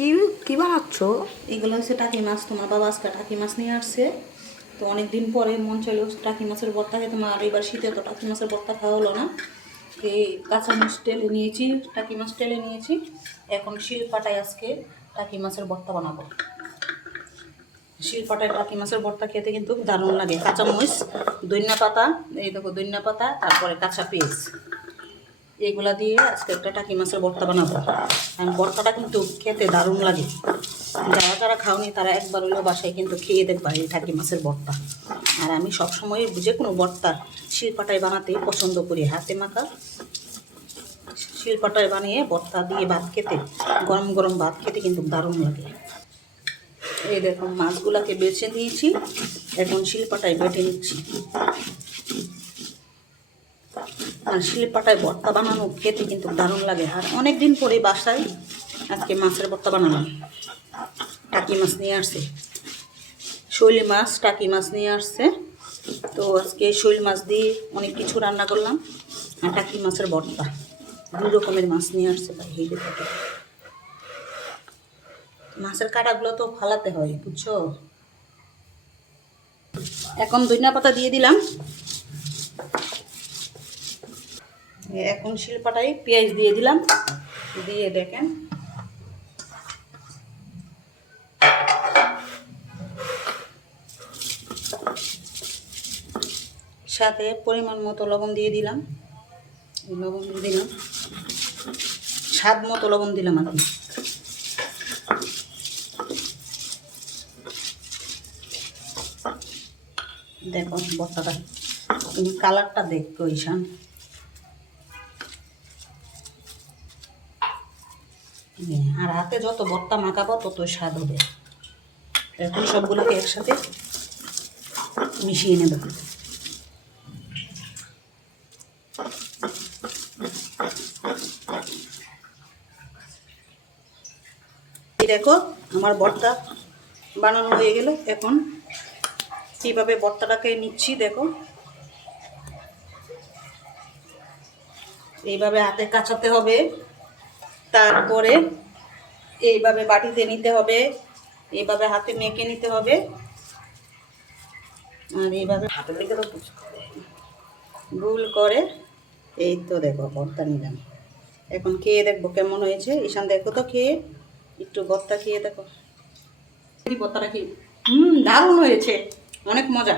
কি কি বানাচ্ছ? এগুলো হচ্ছে টাকি মাছ। তোমার বাবা আজকে টাকি মাছ নিয়ে আসছে, তো অনেক দিন পরে মন চাইলো টাকি মাছের ভর্তা খেতে। তোমার এবার শীতে তো টাকি মাছের ভর্তা খাওয়া হলো না। এই কাঁচা মাছ টেলে নিয়েছি, টাকি মাছ টেলে নিয়েছি। এখন শিলপাটায় আজকে টাকি মাছের ভর্তা বানাবো। শিলপাটায় টাকি মাছের ভর্তা খেতে কিন্তু দারুণ লাগে। কাঁচা মরিচ, ধনিয়া পাতা, এই দেখো ধনিয়া পাতা, তারপরে কাঁচা পেঁয়াজ, এগুলা দিয়ে আজকে একটা টাকি মাছের ভর্তা বানাবো। আর ভর্তাটা কিন্তু খেতে দারুণ লাগে। যারা যারা খাওনি তারা একবার হলেও বাসায় কিন্তু খেয়ে দেখবা এই টাকি মাছের ভর্তা। আর আমি সবসময় যে কোনো ভর্তা শিলপাটায় বানাতে পছন্দ করি। হাতে মাখা শিলপাটায় বানিয়ে ভর্তা দিয়ে ভাত খেতে, গরম গরম ভাত খেতে কিন্তু দারুণ লাগে। এই দেখো মাছগুলাকে বেছে দিয়েছি, এখন শিলপাটায় বেটে নিচ্ছি। আর শিলপাটায় ভর্তা বানানো খেতে কিন্তু দারুণ লাগে। আর অনেক দিন পরে বাসায় আজকে মাছের ভর্তা বানালাম। টাকি মাছ নিয়ে আসছে, শৈল মাছ, টাকি মাছ নিয়ে আসছে। তো আজকে শৈল মাছ দিয়ে অনেক কিছু রান্না করলাম। আর টাকি মাছের ভর্তা, 2 রকমের মাছ নিয়ে আসছে ভাই। এই দেখো মাছের কাঁটাগুলো তো ফালাতে হয়, বুঝছো। এখন ধনিয়া পাতা দিয়ে দিলাম। এখন শিলপাটায় পেঁয়াজ দিয়ে দিলাম, দিয়ে দেখেন সাথে পরিমাণ মতো লবণ দিয়ে দিলাম। লবণ দিয়ে দিলাম, স্বাদ মতো লবণ দিলাম আর কি। দেখো ভর্তাটা, তুমি কালারটা দেখো ঈশান। আর হাতে যত ভর্তা মাখাবো তত স্বাদ হবে। এখন সবগুলোকে একসাথে মিশিয়ে নেব। দেখো আমার ভর্তা বানানো হয়ে গেল। এখন কীভাবে ভর্তাটাকে নিচ্ছি দেখো, এইভাবে হাতে কাচাতে হবে, তারপরে এইভাবে বাটিতে নিতে হবে, এইভাবে হাতে মেখে নিতে হবে। আর এইভাবে হাতে থেকে তো গোল করে, এই তো দেখো ভর্তা নিলাম। এখন খেয়ে দেখবো কেমন হয়েছে। ঈশান দেখো তো খেয়ে, একটু ভর্তা খেয়ে দেখো। ভর্তাটা কি দারুণ হয়েছে, অনেক মজা।